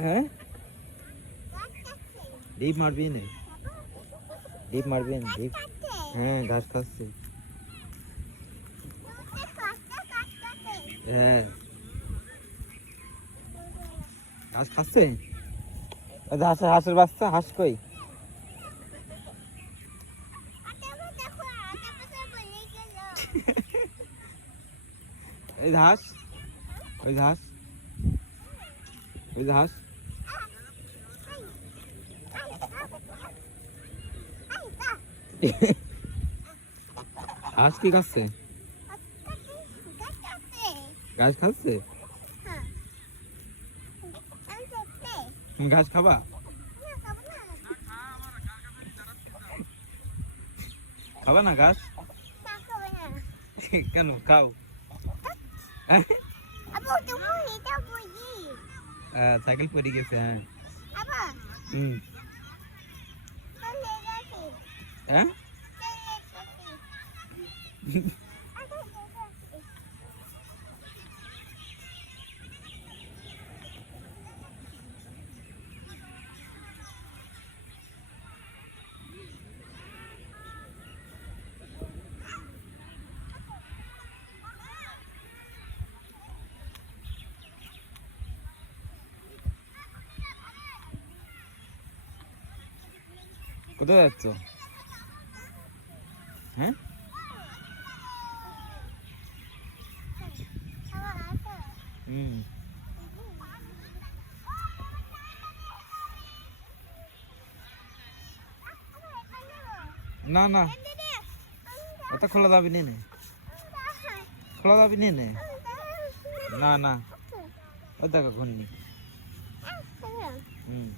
হ্যাঁ ডিপ মারবি না, ডিপ মারবি না, ডিপ। হ্যাঁ ঘাস খাচ্ছে। হ্যাঁ ঘাস খাচ্ছে। হাঁসের হাঁসের বাচ্চা, হাঁস কই? এই হাঁস, ওই হাঁস, ওই হাঁস। হাঁস কি খাচ্ছে? ঘাস খাচ্ছে। ঘাস খাবা? খাবা না ঘাস? কেন খাও? সাইকেল পড়ে গেছে। হ্যাঁ হুম হ্যাঁ কোথায় যাচ্ছ? হ্যাঁ হুম না না, ওটা খোলা যাবি নে, খোলা যাবি নে। না না, ও দেখো ঘূর্ণি। হুম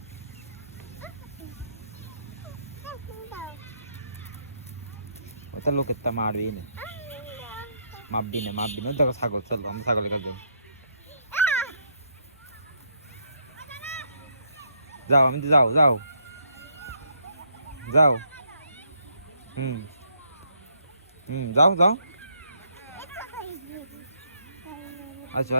ওটা লোকের তা মারবি না, মাপবি না, মাপবি না। ও দেখো ছাগল, চলো আমরা ছাগলের কাছে যাও। আমি যাও যাও যাও। হুম হুম যাও যাও। আচ্ছা।